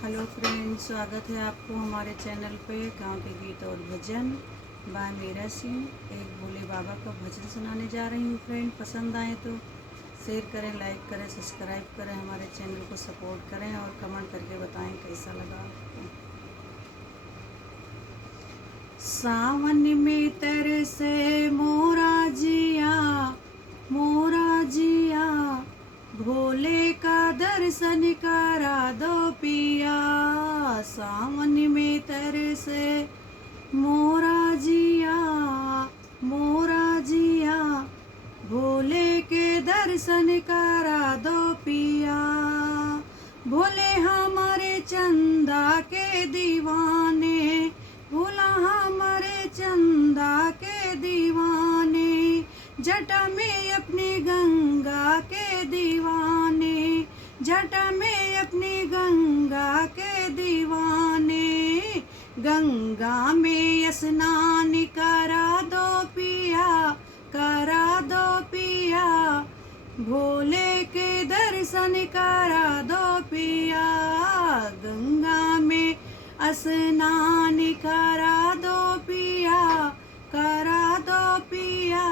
Hello friends, स्वागत है आपको हमारे चैनल पे गांव के गीत और भजन बाय मीरा सिंह। एक भोले बाबा का भजन सुनाने जा रही हूँ फ्रेंड। पसंद आए तो शेयर करें, लाइक करें, सब्सक्राइब करें, हमारे चैनल को सपोर्ट करें और कमेंट करके बताएं कैसा लगा आपको। सावन में तरसे मोरा जिया, मोरा जिया, भोले का दर्शन करा दो पिया। सावन में तरसे मोरा जिया, मोरा जिया, भोले के दर्शन करा दो पिया। भोले हमारे चंदा के दीवाने, भोला हमारे चंदा के दीवाने, जटा में अपनी गंगा के दीवाने, जटा में अपनी गंगा के दीवाने। गंगा में स्नान करा दो पिया, करा दो पिया, भोले के दर्शन करा दो पिया। गंगा में स्नान करा दो पिया, करा दो पिया,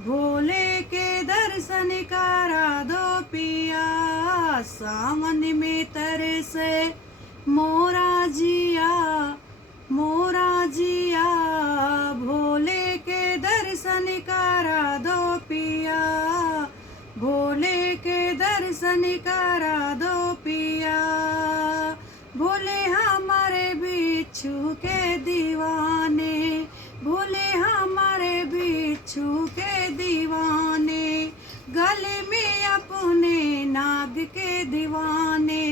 भोले के दर्शन करा दो पिया। सावन में तरसे मोरा जिया, मोरा जिया, भोले के दर्शन करा दो पिया, भोले के दर्शन करा दो पिया। भोले हमारे बिच्छू के दीवाने, भोले हमारे बिच्छू के दीवाने, गले में अपने नाग के दीवाने,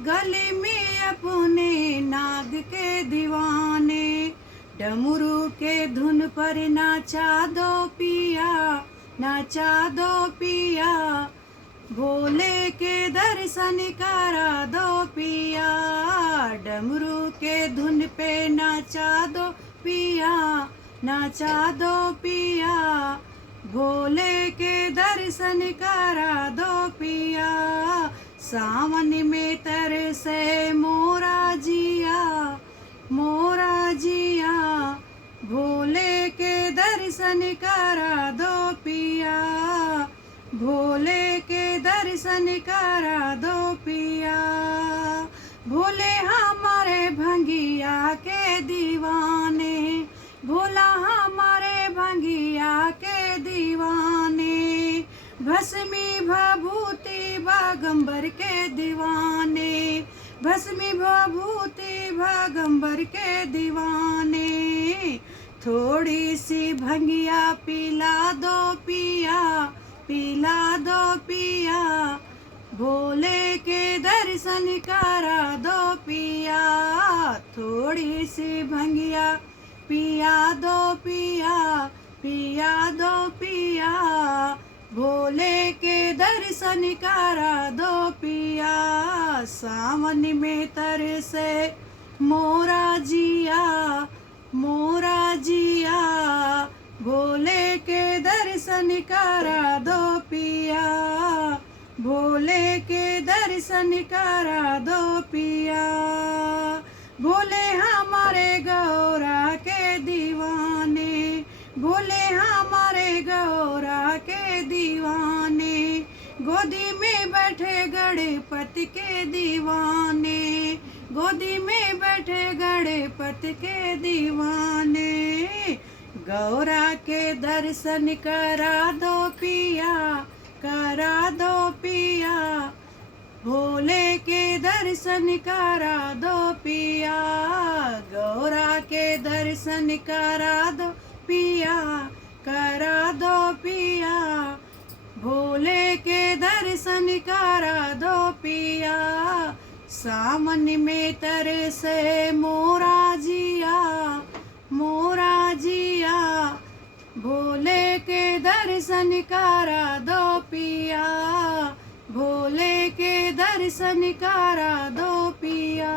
गले में अपने नाग के दीवाने। डमरू के धुन पर नाचा दो पिया, नाचा दो पिया, भोले के दर्शन करा दो पिया। डमरू के धुन पे नाचा दो पिया, नाचा दो पिया, भोले के दर्शन करा दो पिया। सावन में तरसे मोरा जिया, मोरा जिया, भोले के दर्शन करा दो पिया, भोले के दर्शन करा दो पिया। भोले हमारे भंगिया के दीवाने, भोला हमारे भंगिया के दीवाने, भस्मी भभूति बागंबर के दीवाने, भस्मी भभूति बागंबर के दीवाने। थोड़ी सी भंगिया पिला दो पिया, पिला दो पिया, भोले के दर्शन करा दो पिया। थोड़ी सी भंगिया पिया दो पिया, पिया दो पिया, भोले के दर्शन करा दो पिया। सावन में तरसे मोरा जिया, मोरा जिया, भोले के दर्शन करा दो पिया, भोले के दर्शन करा दो पिया। भोले हमारे गौरा के दीवाने, भोले हमारे गौरा के दीवाने, गोदी में बैठे गणपति के दीवाने, गोदी में बैठे गणपति के दीवाने। गौरा के दर्शन करा दो पिया, करा दो पिया, भोले के दर्शन करा दो पिया। गौरा के दर्शन करा दो पिया, करा दो पिया, भोले के दर्शन करा दो पिया। सावन में तरसे मोरा जिया, मोरा जिया, भोले के दर्शन करा दो पिया, भोले के दर्शन करा दो पिया।